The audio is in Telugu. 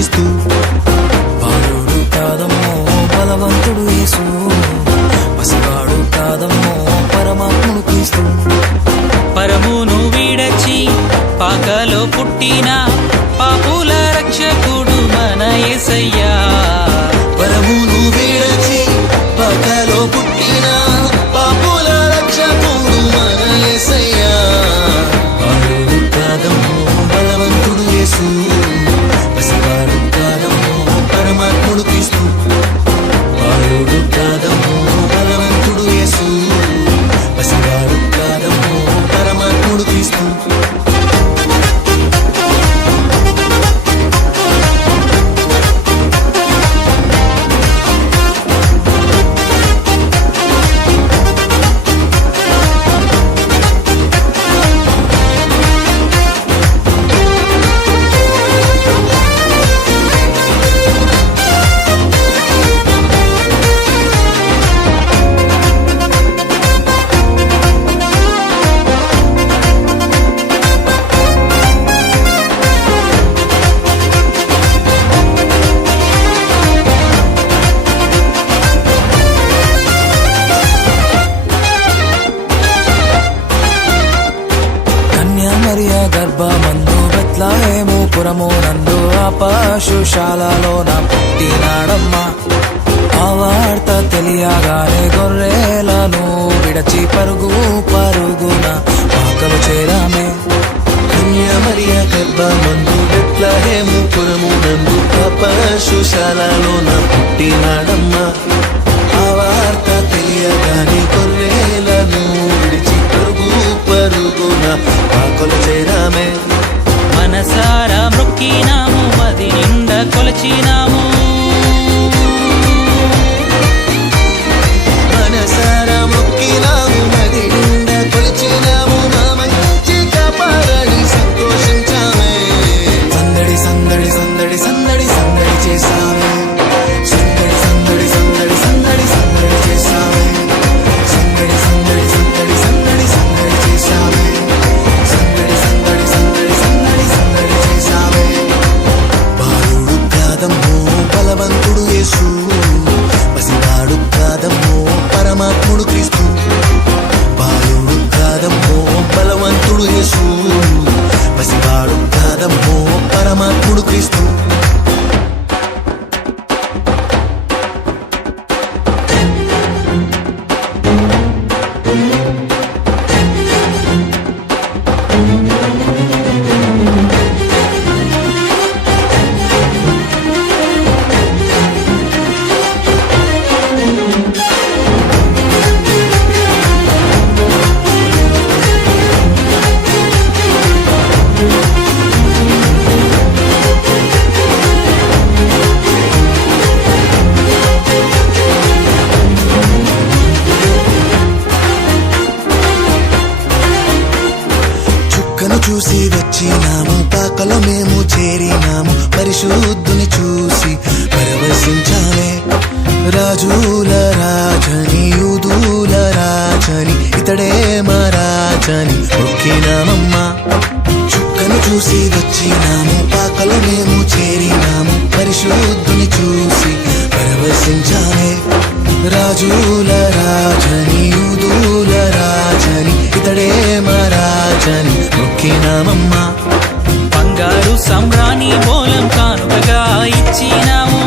క్రీస్తు. బాలుడు కాదమ్మో బలవంతుడు యేసు, పసివాడు కాదమ్మో పరమాత్ముడు క్రీస్తు. పరమును వీడచి పాకలో పుట్టిన పాపుల రక్షకుడు మన యేసయ్యా. పరమును వీడచి పాకలో పుట్టిన పాపుల రక్షకుడు మన యేసయ్యా. బాలుడు కాదమ్మో బలవంతుడు యేసు, పసివాడు కాదమ్మో పరమాత్ముడు క్రీస్తు. బాలుడు కాదమ్మో బలవంతుడు యేసు, పసివాడు కాదమ్మో పరమాత్ముడు క్రీస్తు. మరియా గర్భమందు బెత్లెహేము పురము నందు ఆ పశుశాలలోన పుట్టినాడమ్మా. ఆ వార్త తెలియగానే గొర్రెలను విడచి పరుగు పరుగున పాకలు చేరామే. మరియా గర్భమందు బెత్లెహేము పురము నందు ఆ పశుశాలలోన పుట్టినాడమ్మా. ఆ వార్త తెలియగానే గొర్రెలను విడిచి పరుగు పరుగున పాకలు చేరామే. మనసారా మొక్కినాము, మది నిండా కొలచినాము. మనసారా మొక్కినాము, మది నిండా కొలిచినాము. మా మంచి కాపాడని సంతోషించామే. సందడి సందడి సందడి సందడి సందడి చేసామే. సందడి సందడి సందడి సందడి సందడి చేసామే. సందడి సందడి సందడి సందడి సందడి చేసామే. సందడి సందడి సందడి సందడి సందడి చేసామే. బాలుడు కాదమ్మో బలవంతుడు యేసు, పసివాడు కాదమ్మో పరమాత్ముడు క్రీస్తు. బాలుడు కాదమ్మో బలవంతుడు యేసు, పసివాడు కాదమ్మో పరమాత్ముడు క్రీస్తు. చుక్కను చూసి వచ్చినాము, పాకలో మేము చేరినాము. పరిశుద్ధుని చూసి పరవశించాలే. రాజుల రాజని యూదుల రాజని ఇతడే మా రాజని మొక్కినామమ్మా. చుక్కను చూసి వచ్చినాము, పాకలో మేము చేరినాము. పరిశుద్ధుని చూసి పరవశించాలే. రాజుల రాజని యూదుల రాజని ఇతడే మా రాజని మొక్కినామమ్మా. బంగారు సంబ్రాణి బోలం కానుకగా ఇచ్చినాము.